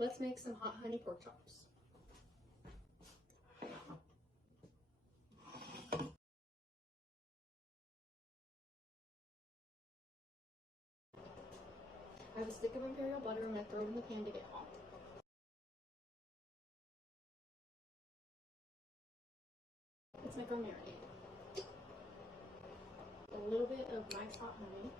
Let's make some hot honey pork chops. I have a stick of imperial butter. I'm going to throw it in the pan to get hot. Let's make our marinade. A little bit of nice hot honey.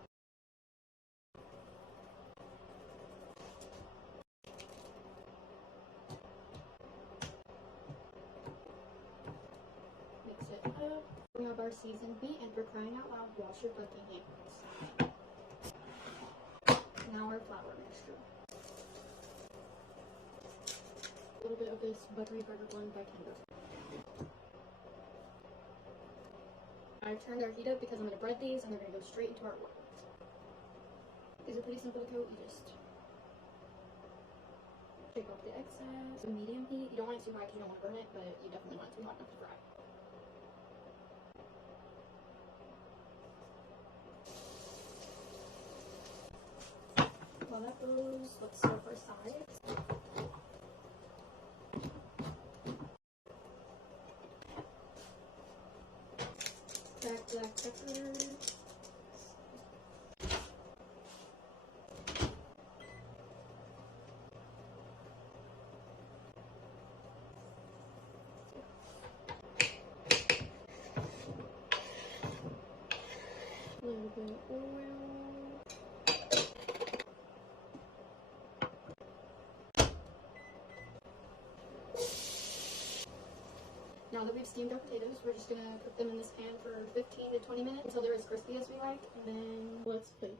Mix it up. We have our seasoned meat, and for crying out loud, wash your fucking hands. Now our flour mixture. A little bit of this buttery burger blend by Kinder. I turned our heat up because I'm going to bread these and they're going to go straight into our oil. These are pretty simple to coat. You just take off the excess. Medium heat. You don't want it too high because you don't want to burn it, but you definitely want it to be hot enough to fry. While that goes, let's serve our sides. Cracked black pepper. A little bit of oil. Now that we've steamed our potatoes, we're just going to cook them in this pan for 15 to 20 minutes until they're as crispy as we like, and then let's plate.